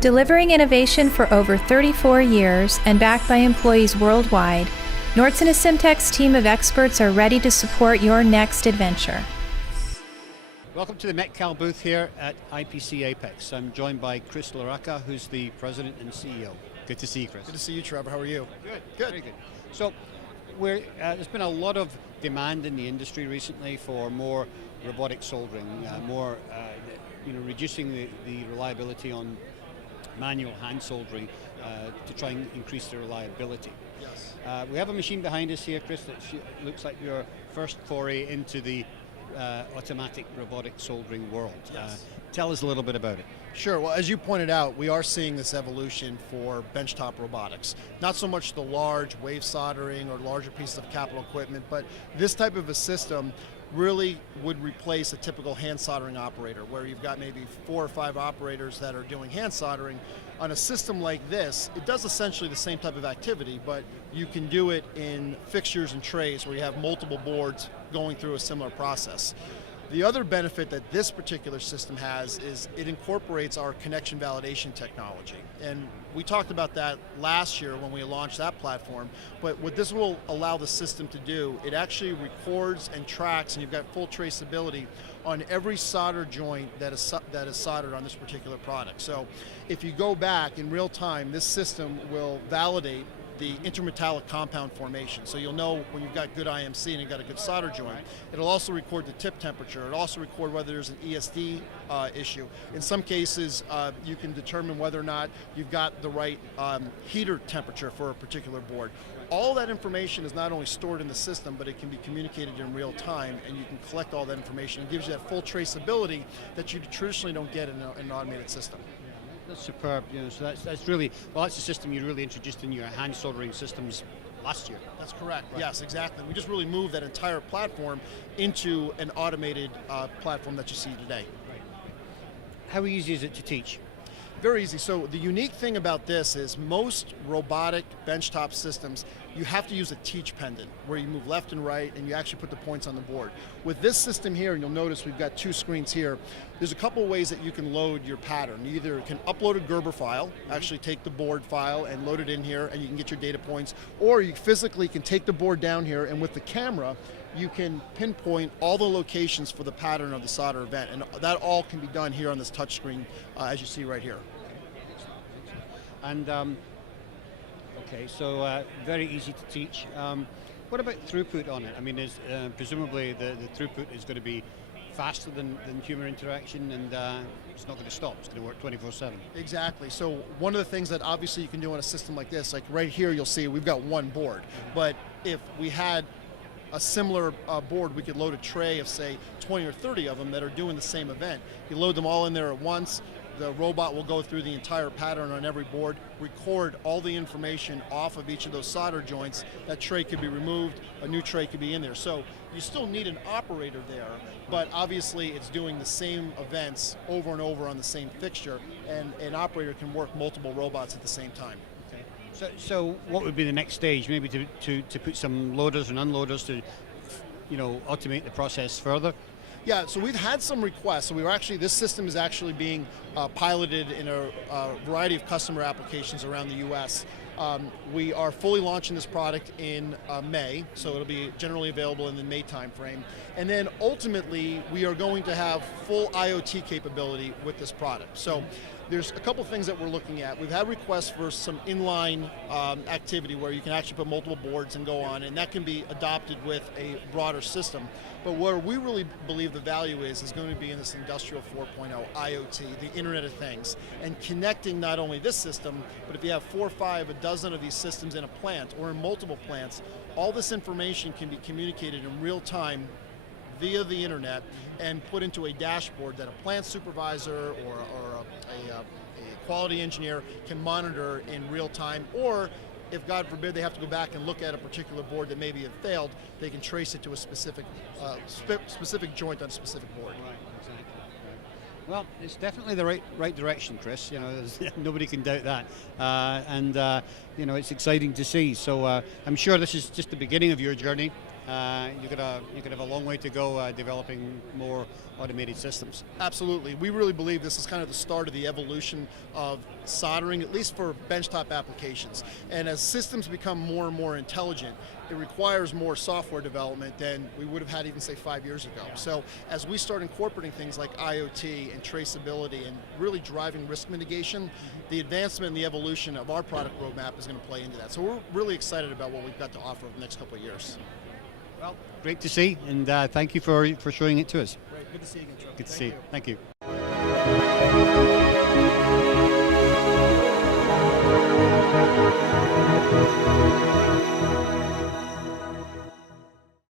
Delivering innovation for over 34 years and backed by employees worldwide, Nordson Syntec's team of experts are ready to support your next adventure. Welcome to the METCAL booth here at IPC APEX. I'm joined by Chris Laraka, who's the President and CEO. Good to see you, Chris. Good to see you, Trevor. How are you? Good. Very good. So, there's been a lot of demand in the industry recently for more robotic soldering, reducing the reliability on manual hand soldering to try and increase the reliability. Yes. We have a machine behind us here, Chris, that looks like your first foray into the automatic robotic soldering world. Yes. Tell us a little bit about it. Sure. Well, as you pointed out, we are seeing this evolution for benchtop robotics. Not so much the large wave soldering or larger pieces of capital equipment, but this type of a system really would replace a typical hand soldering operator, where you've got maybe 4 or 5 operators that are doing hand soldering. On a system like this, it does essentially the same type of activity, but you can do it in fixtures and trays where you have multiple boards going through a similar process. The other benefit that this particular system has is it incorporates our connection validation technology. And we talked about that last year when we launched that platform, but what this will allow the system to do, it actually records and tracks, and you've got full traceability on every solder joint that is soldered on this particular product. So if you go back in real time, this system will validate the intermetallic compound formation. So you'll know when you've got good IMC and you've got a good solder joint. It'll also record the tip temperature. It'll also record whether there's an ESD issue. In some cases, you can determine whether or not you've got the right heater temperature for a particular board. All that information is not only stored in the system, but it can be communicated in real time, and you can collect all that information. It gives you that full traceability that you traditionally don't get in an automated system. That's superb. So that's really, well, that's the system you really introduced in your hand soldering systems last year. That's correct. Right. Yes, exactly. We just really moved that entire platform into an automated platform that you see today. Right. How easy is it to teach? Very easy. So the unique thing about this is most robotic benchtop systems, you have to use a teach pendant where you move left and right and you actually put the points on the board. With this system here, and you'll notice we've got 2 screens here, there's a couple of ways that you can load your pattern. You either can upload a Gerber file, actually take the board file and load it in here and you can get your data points, or you physically can take the board down here and with the camera, you can pinpoint all the locations for the pattern of the solder event, and that all can be done here on this touch screen as you see right here. And okay, so very easy to teach. What about throughput on it? I mean, presumably the throughput is going to be faster than human interaction, and it's not going to stop. It's going to work 24/7. Exactly. So one of the things that obviously you can do on a system like this, like right here, you'll see we've got one board. But if we had a similar board, we could load a tray of say 20 or 30 of them that are doing the same event. You load them all in there at once. The robot will go through the entire pattern on every board, record all the information off of each of those solder joints. That tray could be removed, a new tray could be in there. So you still need an operator there, but obviously it's doing the same events over and over on the same fixture, and an operator can work multiple robots at the same time. Okay. So what would be the next stage? Maybe to put some loaders and unloaders to, automate the process further? Yeah, so we've had some requests. So this system is actually being piloted in a variety of customer applications around the US. We are fully launching this product in May, so it'll be generally available in the May timeframe. And then ultimately, we are going to have full IoT capability with this product. So there's a couple things that we're looking at. We've had requests for some inline activity where you can actually put multiple boards and go on, and that can be adopted with a broader system. But where we really believe the value is going to be in this Industrial 4.0 IoT, the Internet of Things, and connecting not only this system, but if you have 4 or 5, a dozen of these systems in a plant or in multiple plants, all this information can be communicated in real time via the internet and put into a dashboard that a plant supervisor or a quality engineer can monitor in real time, or if God forbid they have to go back and look at a particular board that maybe have failed, they can trace it to a specific joint on a specific board. Right, exactly. Well, it's definitely the right direction, Chris. Nobody can doubt that, and it's exciting to see. So I'm sure this is just the beginning of your journey. you're gonna have a long way to go developing more automated systems. Absolutely. We really believe this is kind of the start of the evolution of soldering, at least for benchtop applications. And as systems become more and more intelligent, it requires more software development than we would have had even, say, 5 years ago. So as we start incorporating things like IoT and traceability and really driving risk mitigation, the advancement and the evolution of our product roadmap is going to play into that. So we're really excited about what we've got to offer over the next couple of years. Well, great to see, and thank you for showing it to us. Great. Good to see you again, Trevor. Good to see you. Thank you.